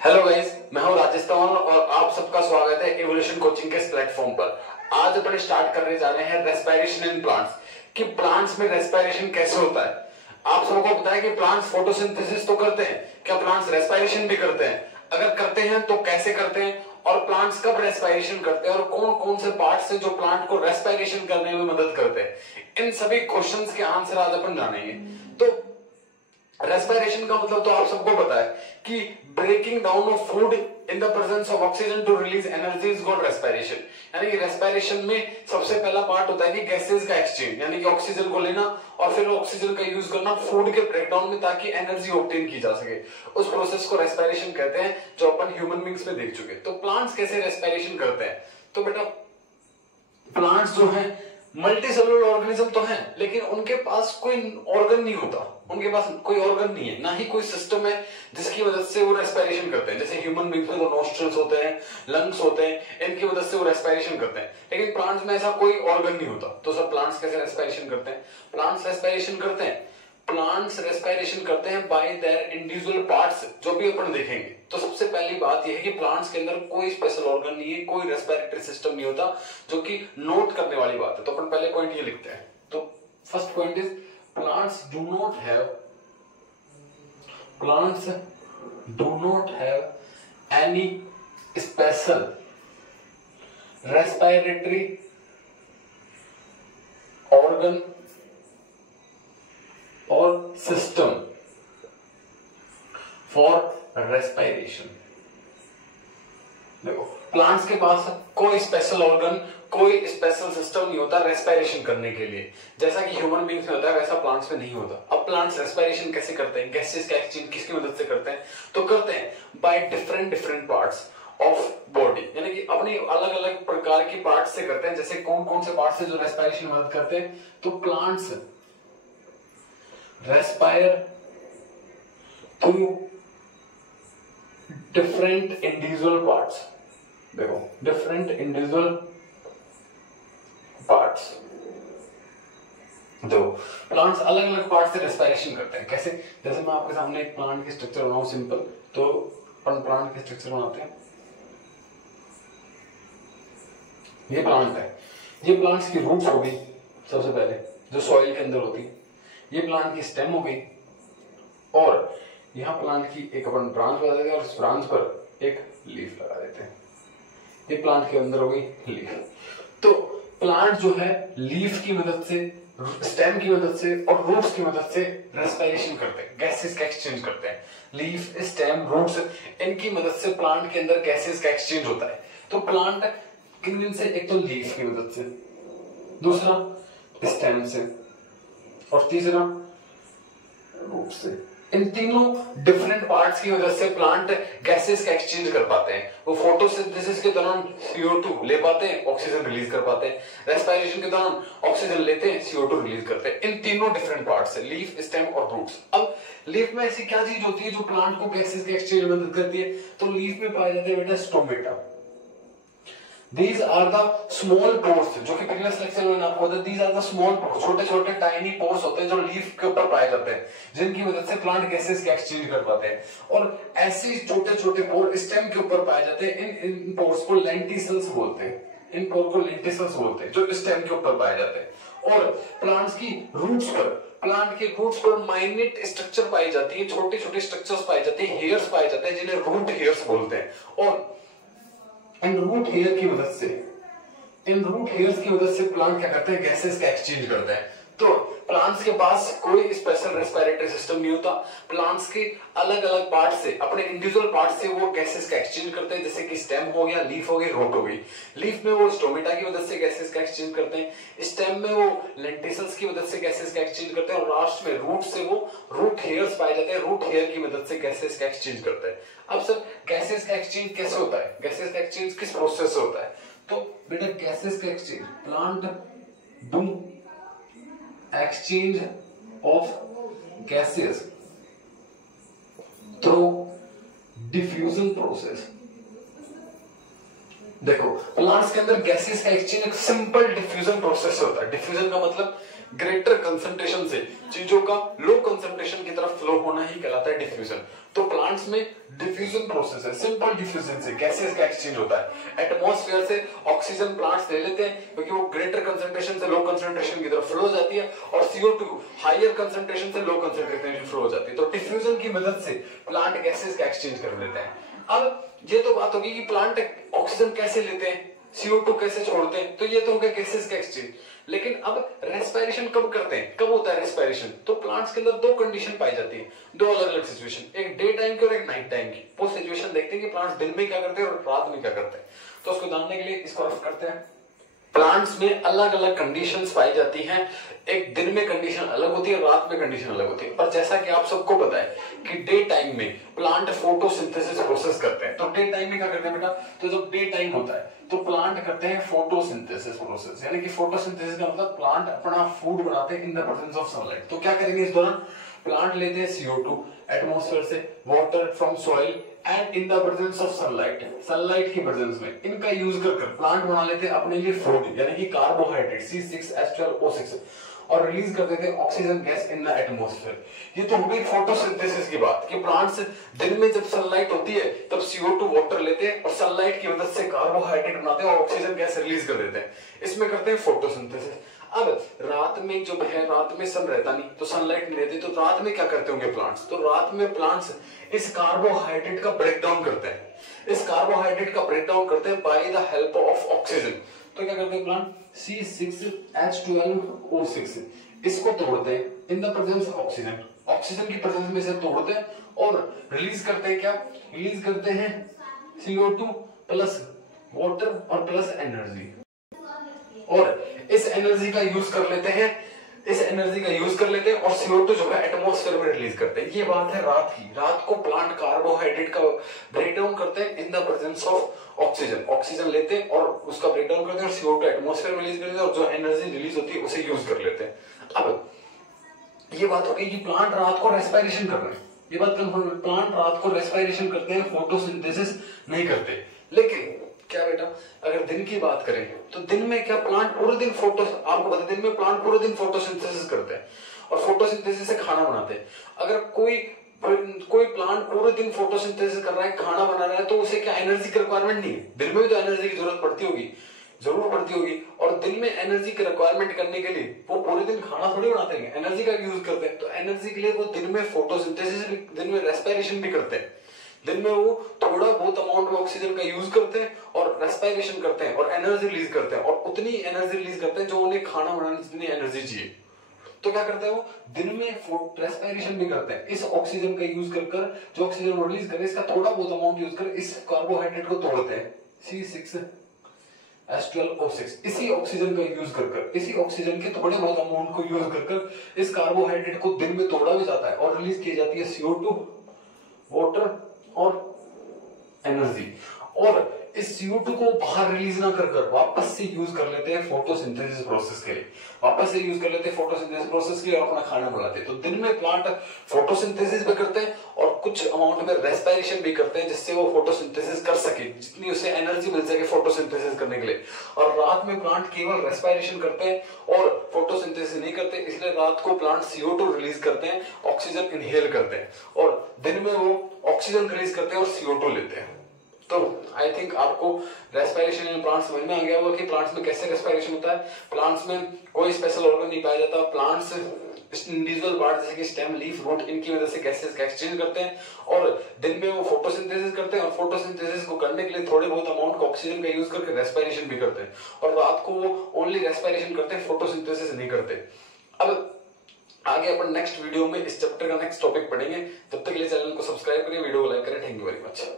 Hello guys, मैं हूं राजस्थान और आप सबका स्वागत है इवोल्यूशन कोचिंग के इस प्लेटफॉर्म पर। आज अपन स्टार्ट करने जा रहे हैं रेस्पिरेशन इन प्लांट्स कि प्लांट्स में रेस्पिरेशन कैसे होता है। आप सबको पता है कि प्लांट्स फोटोसिंथेसिस तो करते हैं, क्या प्लांट्स रेस्पिरेशन भी करते हैं? अगर करते हैं तो कैसे करते हैं और प्लांट्स कब रेस्पिरेशन करते हैं और कौन कौन से पार्ट्स हैं जो प्लांट को रेस्पिरेशन करने में मदद करते हैं, इन सभी क्वेश्चंस के आंसर आज अपन जानेंगे। तो रेस्पिरेशन का मतलब तो आप सबको पता है कि breaking down of food in the presence of oxygen to release energy is called respiration. यानी कि रेस्पिरेशन में सबसे पहला पार्ट होता है कि गैसेस का एक्सचेंज, यानी कि ऑक्सीजन को लेना और फिर ऑक्सीजन का यूज करना फूड के ब्रेकडाउन में ताकि एनर्जी ऑब्टेन की जा सके। उस प्रोसेस को रेस्पिरेशन कहते हैं जो अपन ह्यूमन बींग्स में देख चुके। तो प्लांट्स कैसे रेस्पिरेशन करते हैं? तो बेटा प्लांट्स जो है मल्टी सेलुलर ऑर्गेनिज्म तो है, लेकिन उनके पास कोई ऑर्गन नहीं होता, उनके पास कोई ऑर्गन नहीं है, ना ही कोई सिस्टम है जिसकी मदद से वो रेस्पिरेशन करते हैं। जैसे ह्यूमन बींग्स में तो नोस्ट्रल्स होते हैं, लंग्स होते हैं, इनकी मदद से वो रेस्पिरेशन करते हैं, लेकिन प्लांट्स में ऐसा कोई ऑर्गन नहीं होता। तो सब प्लांट्स कैसे रेस्पिरेशन करते हैं? प्लांट्स रेस्पिरेशन करते हैं बाय देयर इंडिविजुअल पार्ट्स, जो भी अपन देखेंगे। तो सबसे पहली बात यह है कि प्लांट्स के अंदर कोई स्पेशल ऑर्गन नहीं है, कोई रेस्पिरेटरी सिस्टम नहीं होता, जो कि नोट करने वाली बात है। तो अपन पहले पॉइंट ये लिखते हैं। तो first point is plants do not have any special respiratory organ और सिस्टम फॉर रेस्पिरेशन। देखो, प्लांट्स के पास कोई स्पेशल ऑर्गन, कोई स्पेशल सिस्टम नहीं होता रेस्पिरेशन करने के लिए। जैसा कि ह्यूमन बींग्स में होता है वैसा प्लांट्स में नहीं होता। अब प्लांट्स रेस्पिरेशन कैसे करते हैं? गैसेस का एक्सचेंज किसकी मदद से करते हैं? तो करते हैं by different parts of body, यानी कि अपनी अलग अलग प्रकार की पार्ट्स से करते हैं। जैसे कौन कौन से पार्ट्स है जो रेस्पिरेशन में मदद करते हैं? तो plants respire through different individual parts. देखो, डिफरेंट इंडिविजुअल पार्ट्स, दो प्लांट्स अलग अलग पार्ट से रेस्पिरेशन करते हैं। कैसे? जैसे मैं आपके सामने एक प्लांट की स्ट्रक्चर बनाऊं सिंपल, तो अपन प्लांट की स्ट्रक्चर बनाते हैं। ये प्लांट है, ये प्लांट्स की रूट्स हो गई सबसे पहले, जो सॉइल के अंदर होती है। ये प्लांट की स्टेम हो गई और यहां प्लांट की एक अपन ब्रांच बना देते हैं और उस ब्रांच पर एक लीफ लगा देते हैं। ये प्लांट के अंदर हो गई लीफ। तो प्लांट जो है लीफ की मदद से, स्टेम की मदद से और रूट्स की मदद से रेस्पिरेशन करते हैं, गैसेस का एक्सचेंज करते हैं। लीफ, स्टेम, रूट्स, इनकी मदद से प्लांट के अंदर गैसेस का एक्सचेंज होता है। तो प्लांट किन से? एक तो लीफ की मदद से, दूसरा स्टेम से और तीसरा रूट से। इन तीनों डिफरेंट पार्ट्स की वजह से प्लांट गैसेस का एक्सचेंज कर पाते हैं। वो फोटोसिंथेसिस के दौरान CO2 ले पाते हैं, ऑक्सीजन रिलीज कर पाते हैं। रेस्पिरेशन के दौरान ऑक्सीजन लेते हैं, CO2 रिलीज करते हैं। इन तीनों डिफरेंट पार्ट्स है, लीफ, स्टेम और रूट्स। अब लीफ में ऐसी क्या चीज होती है जो प्लांट को गैसेस के एक्सचेंज में मदद करती है? तो लीफ में पाए जाते हैं बेटा stomata. These are the small pores, जो कि प्रीवियस लेक्चर में आपको बताया। These are the small pores, छोटे छोटे टाइनी पोर्स होते हैं जो लीफ के ऊपर पाए जाते हैं, जिनकी मदद से प्लांट गैसेस का एक्सचेंज कर पाते हैं। और ऐसे छोटे छोटे पोर स्टेम के ऊपर पाए जाते हैं। इन पोर्स को लेंटिसल्स बोलते हैं, इन पोर को लेंटिसल्स बोलते हैं, जो स्टेम के ऊपर पाए जाते हैं। और प्लांट्स की रूट्स पर, प्लांट के रूट्स पर माइन्यूट स्ट्रक्चर पाई जाती है, छोटे छोटे स्ट्रक्चर्स पाए जाते हैं, हेयर्स पाए जाते हैं, जिन्हें रूट हेयर्स बोलते हैं। और इन रूट हेयर की मदद से, इन रूट हेयर्स की मदद से प्लांट क्या करते हैं? गैसेस का एक्सचेंज करते हैं। तो प्लांट्स के पास कोई स्पेशल रेस्पिरेटरी सिस्टम नहीं होता। प्लांट्स के अलग अलग पार्ट से, अपने इंडिविजुअल पार्ट से वो गैसेस का एक्सचेंज करते हैं। जैसे कि स्टेम हो गया, लीफ हो गई, रूट हो गई। लीफ में वो स्टोमेटा की मदद से गैसेस का एक्सचेंज करते हैं, स्टेम में वो लेंटिसल्स की मदद से गैसेस का एक्सचेंज करते हैं और लास्ट में रूट से वो रूट हेयर्स पाए जाते हैं, रूट हेयर की मदद से गैसेस का एक्सचेंज करते हैं। अब सर गैसेस का एक्सचेंज कैसे होता है? गैसेस का एक्सचेंज किस प्रोसेस से होता है? तो बेटा गैसेस का exchange, plant do exchange of gases through diffusion process. देखो, प्लांट्स के अंदर गैसेस का एक्सचेंज एक सिंपल डिफ्यूजन प्रोसेस होता है। डिफ्यूजन का मतलब ग्रेटर कंसंट्रेशन से चीजों का लो कंसंट्रेशन की तरफ फ्लो होना ही कहलाता है डिफ्यूजन। तो प्लांट्स में डिफ्यूजन प्रोसेस है, सिंपल डिफ्यूजन से गैसेस का एक्सचेंज होता है। एटमॉस्फेयर से ऑक्सीजन प्लांट्स ले लेते हैं क्योंकि वो ग्रेटर कंसंट्रेशन से लो कंसंट्रेशन की तरफ फ्लो हो जाती है, और CO2 हायर कंसंट्रेशन से लो कंसंट्रेशन फ्लो हो जाती है। तो डिफ्यूजन की मदद से प्लांट गैसेस का एक्सचेंज कर लेते हैं। अब ये तो बात होगी कि प्लांट ऑक्सीजन कैसे लेते हैं, CO2 कैसे छोड़ते हैं, तो ये तो हो गया गैसेस का एक्सचेंज। लेकिन अब रेस्पिरेशन कब करते हैं, कब होता है रेस्पिरेशन? तो प्लांट्स के अंदर दो कंडीशन पाई जाती है, दो अलग अलग सिचुएशन, एक डे टाइम की और एक नाइट टाइम की। वो सिचुएशन देखते हैं कि प्लांट्स दिन में क्या करते हैं और रात में क्या करते हैं। तो उसको जानने के लिए इसको रफ करते हैं। प्लांट्स में अलग अलग कंडीशंस पाई जाती हैं, एक दिन में कंडीशन अलग होती है, रात में कंडीशन अलग होती है। पर जैसा कि आप सबको पता है कि डे टाइम में प्लांट फोटोसिंथेसिस प्रोसेस करते हैं। तो डे टाइम में क्या करते हैं बेटा? तो जब डे टाइम होता है तो प्लांट करते हैं फोटोसिंथेसिस प्रोसेस, यानी कि फोटोसिंथेसिस का मतलब प्लांट अपना फूड बनाते हैं इन द प्रेजेंस ऑफ सनलाइट। तो क्या करेंगे इस दौरान? प्लांट लेते हैं CO2 एटमॉस्फेयर से, water from soil and in the presence of sunlight, sunlight की प्रेजेंस में इनका यूज कर प्लांट बना लेते हैं अपने लिए फूड, यानी कि कार्बोहाइड्रेट C6H12O6, और रिलीज कर देते हैं oxygen gas in the atmosphere. ये तो हो गई फोटोसिंथेसिस की बात कि प्लांट्स दिन में जब सनलाइट होती है तब CO2 वाटर लेते हैं और सनलाइट की मदद से कार्बोहाइड्रेट बनाते हैं और ऑक्सीजन गैस रिलीज कर देते हैं। इसमें करते हैं फोटोसिंथेसिस। अब रात में जो है, रात में सन रहता नहीं तो सनलाइट नहीं रहती, तो रात में क्या करते होंगे प्लांट्स? तो रात में प्लांट्स इस कार्बोहाइड्रेट का ब्रेकडाउन करते हैं, इस कार्बोहाइड्रेट का ब्रेकडाउन करते हैं by the help of oxygen. तो क्या करते हैं प्लांट? C6H12O6 इसको तोड़ते हैं इन the presence of oxygen, oxygen की प्रेजेंस में से तोड़ते हैं और रिलीज करते हैं क्या? रिलीज करते हैं CO2 प्लस वाटर और प्लस एनर्जी, और इस एनर्जी का यूज कर लेते हैं, इस एनर्जी का यूज कर लेते हैं और CO2 जो है एटमॉस्फेयर में रिलीज करते हैं। ये बात है रात की। रात को प्लांट कार्बोहाइड्रेट का ब्रेकडाउन करते हैं इन the presence of oxygen, oxygen लेते हैं और उसका ब्रेकडाउन करते हैं और CO2 एटमॉस्फेयर में रिलीज करते हैं और जो एनर्जी रिलीज होती है उसे यूज कर लेते हैं। अब ये बात हो गई कि प्लांट रात को रेस्पिरेशन कर रहे हैं, ये बात कंफर्म है। प्लांट रात को रेस्पिरेशन करते हैं, फोटोसिंथेसिस नहीं करते। लेकिन क्या बेटा, अगर दिन की बात करें तो दिन में क्या प्लांट पूरे दिन आपको पता है दिन में प्लांट पूरे दिन फोटोसिंथेसिस करते हैं और फोटोसिंथेसिस से खाना बनाते हैं। अगर कोई प्लांट पूरे दिन फोटोसिंथेसिस कर रहा है, खाना बना रहा है, तो उसे क्या एनर्जी की रिक्वायरमेंट नहीं है? दिन में भी तो एनर्जी की जरूरत पड़ती होगी, जरूर पड़ती होगी। और दिन में एनर्जी की रिक्वायरमेंट करने के लिए वो पूरे दिन खाना थोड़ी बनाते हैं, एनर्जी का यूज करते हैं। तो एनर्जी के लिए वो दिन में फोटोसिंथेसिस, दिन में रेस्पिरेशन भी करते हैं। दिन में वो थोड़ा बहुत अमाउंट में ऑक्सीजन का यूज करते हैं और रेस्पिरेशन करते हैं और एनर्जी रिलीज करते हैं, और उतनी एनर्जी रिलीज करते हैं जो उन्हें खाना बनाने जितनी एनर्जी चाहिए। तो क्या करते हैं वो? दिन में रेस्पिरेशन भी करते हैं, इस ऑक्सीजन का यूज कर जो ऑक्सीजन रिलीज करे इसका थोड़ा बहुत अमाउंट यूज कर इस कार्बोहाइड्रेट को तोड़ते हैं C6H12O6, इसी ऑक्सीजन का यूज कर इसी ऑक्सीजन के थोड़े बहुत अमाउंट को यूज कर इस कार्बोहाइड्रेट को दिन में तोड़ा भी जाता है और रिलीज की जाती है CO2, वाटर और एनर्जी। और इस CO2 को बाहर रिलीज ना कर वापस से यूज कर लेते हैं फोटोसिंथेसिस प्रोसेस के लिए, वापस से यूज कर लेते हैं फोटोसिंथेसिस प्रोसेस के लिए और अपना खाना बनाते हैं। तो दिन में प्लांट फोटोसिंथेसिस भी करते हैं और कुछ अमाउंट में रेस्पिरेशन भी करते हैं जिससे वो फोटोसिंथेसिस कर सके, जितनी उसे एनर्जी मिल सके फोटोसिंथेसिस करने के लिए। और रात में प्लांट केवल रेस्पिरेशन करते हैं और फोटोसिंथेसिस नहीं करते, इसलिए रात को प्लांट CO2 रिलीज करते हैं, ऑक्सीजन इनहेल करते हैं, और दिन में वो ऑक्सीजन रिलीज करते हैं और CO2 लेते हैं। तो आई थिंक आपको रेस्पिरेशन इन प्लांट्स समझ में आ गया होगा कि प्लांट्स में कैसे रेस्पिरेशन होता है। प्लांट्स में कोई स्पेशल ऑर्गन नहीं पाया जाता, प्लांट्स इंडिविजुअल पार्ट जैसे कि स्टेम, लीफ, रूट, इनकी वजह से गैसेस का एक्सचेंज करते हैं और दिन में वो फोटोसिंथेसिस करते हैं और फोटोसिंथेसिस को करने के लिए थोड़े बहुत अमाउंट का ऑक्सीजन का यूज करके रेस्पिरेशन भी करते हैं, और रात को वो ओनली रेस्पिरेशन करते हैं, फोटोसिंथेसिस नहीं करते। अब आगे अपन नेक्स्ट वीडियो में इस चैप्टर का नेक्स्ट टॉपिक पढ़ेंगे। तब तक के लिए चैनल को सब्सक्राइब करिए, वीडियो को लाइक करें। Thank you very much.